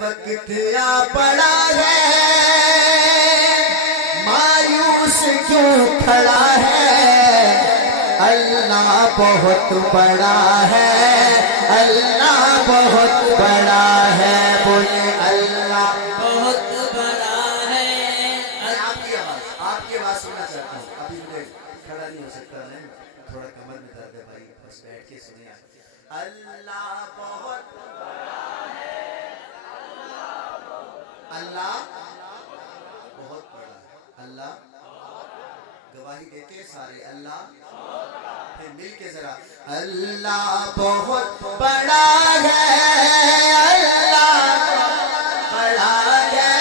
وقت آ پڑا ہے مایوس کیوں کھڑا ہے اللہ بہت بڑا ہے اللہ بہت بڑا ہے بولے اللہ بہت بڑا ہے آپ کی آواز سننا چاہتا ہوں ابھی مجھے کھڑا نہیں ہو سکتا میں تھوڑا کمر میں درد ہے بھائی بس بیٹھ کے سنیں اللہ بہت اللہ بہت بڑا ہے اللہ گواہی دیتے سارے اللہ پھر مل کے ذرا اللہ بہت بڑا ہے اللہ بڑا ہے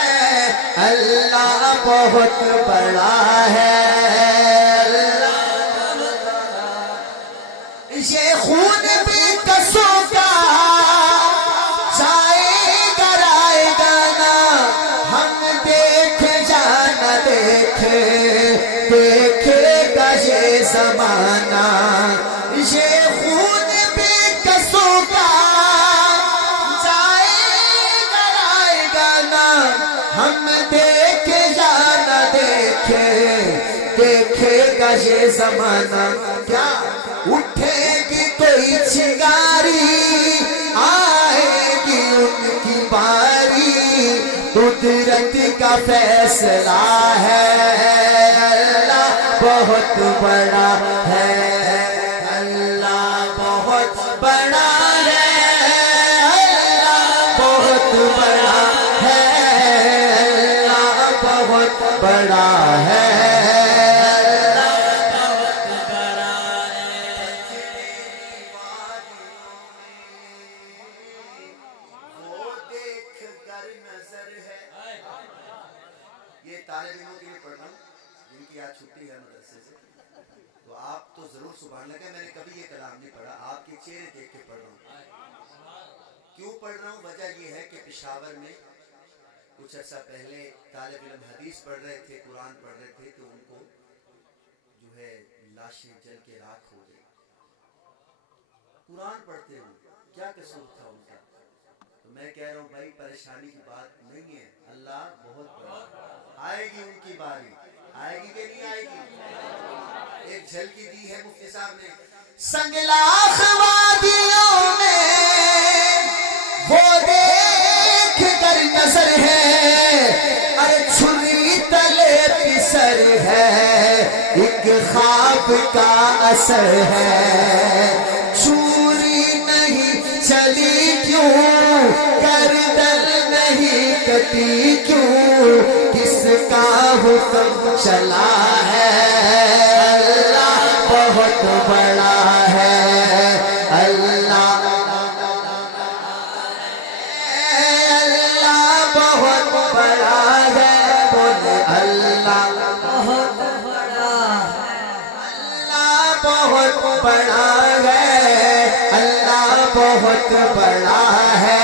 اللہ بہت بڑا ہے اللہ یہ خون بھی کسوں کا دیکھے گا یہ زمانہ یہ خون بھی کسوں کا جائے گا نا ہم دیکھے یا نہ دیکھے گا یہ زمانہ کیا اٹھے گی کوئی چنگاری آئے گی ان کی باری قدرت کا فیصلہ ہے اللہ بہت بڑا ہے اللہ بہت بڑا ہے اللہ بہت بڑا ہے اللہ بہت بڑا ہے یہ طالب علموں کے لیے پڑھ رہا ہوں جن کی آج چھٹی ہے مدرسے سے تو آپ تو ضرور سبحان اللہ کہ میں نے کبھی یہ کلام نہیں پڑھا آپ کے چہرے دیکھ کے پڑھ رہا ہوں کیوں پڑھ رہا ہوں وجہ یہ ہے کہ پشاور میں کچھ عرصہ پہلے طالب علم حدیث پڑھ رہے تھے قرآن پڑھ رہے تھے تو ان کو جو ہے لاشیں جل کے راکھ ہو گئی قرآن پڑھتے ہوں کیا قصور تھا ان کا تو میں کہہ رہا ہوں بھائی پریشانی کی بات نہیں ہے اللہ بہت بڑا آئے گی ان کی باری آئے گی کہ نہیں آئے گی ایک جھلکی دی ہے مفتی صاحب نے سنگلاخ وادیوں میں وہ دیکھ کر نظر ہے ارے چھری تلے پسر ہے ایک خواب کا اثر ہے چوری نہیں چلی کیوں گردن نہیں کٹی کیوں کس کا حکم چلا ہے اللہ بہت بڑا ہے اللہ اللہ بہت بڑا ہے بولے اللہ بہت بڑا اللہ بہت بڑا ہے اللہ بہت بڑا ہے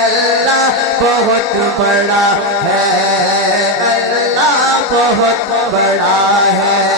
اللہ بہت بڑا ہے اللہ بہت بڑا ہے